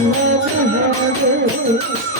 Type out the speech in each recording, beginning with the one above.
রাম হরে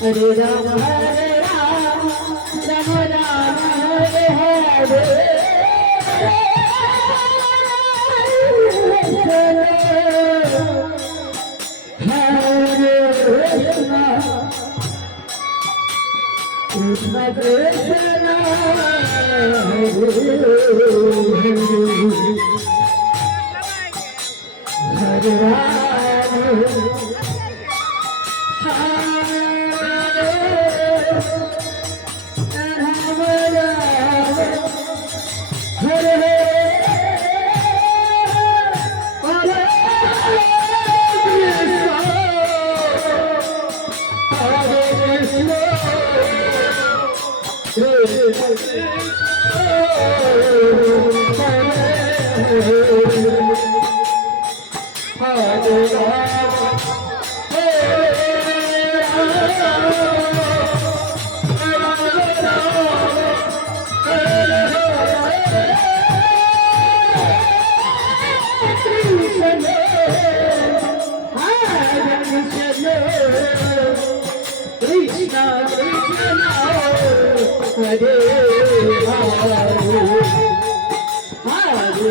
হরে রাম হরে Ram Ram Ram Hare Hare Krishna Krishna Hare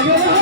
아, 나가라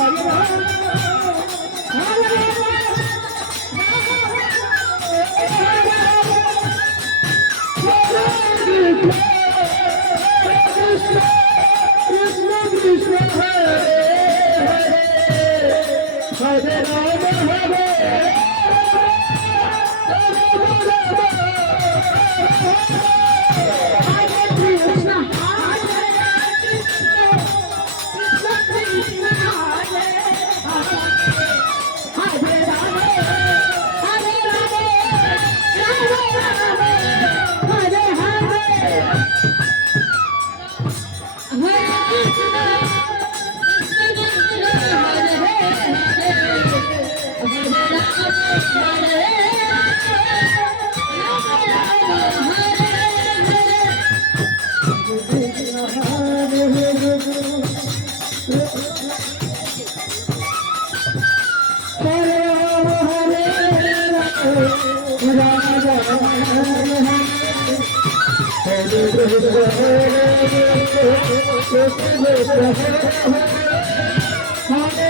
Yeah. Hare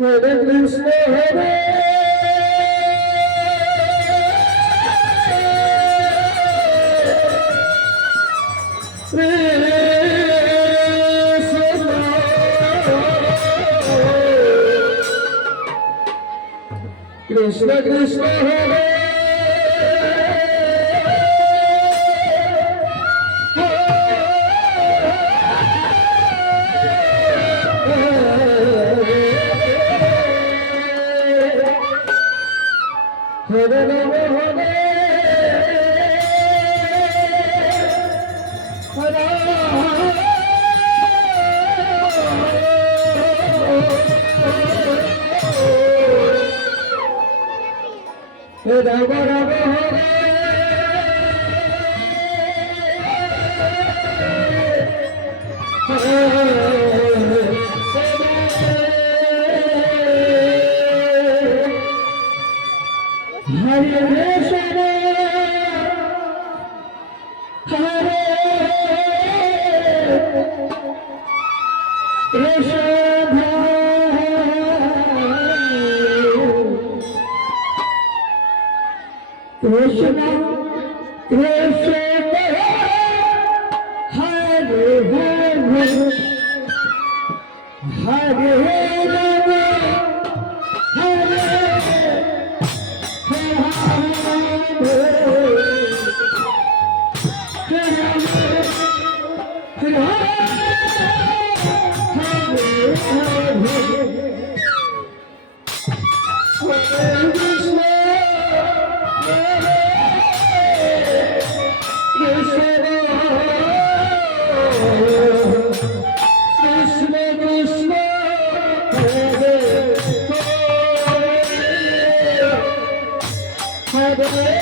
হরে কৃষ্ণ হরে Krishna Krishna Hare ये रगो रगो हो गए। Krishna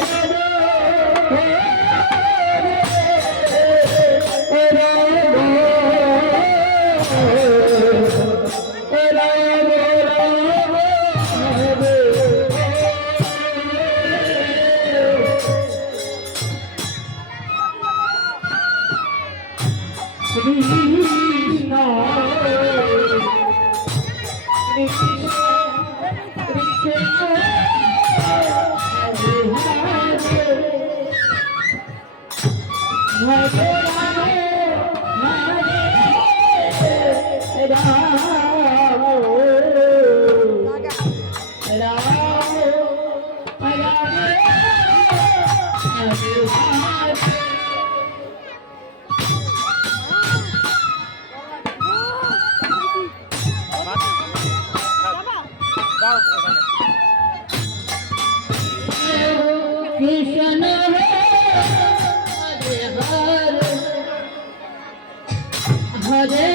Krishna Hare Hare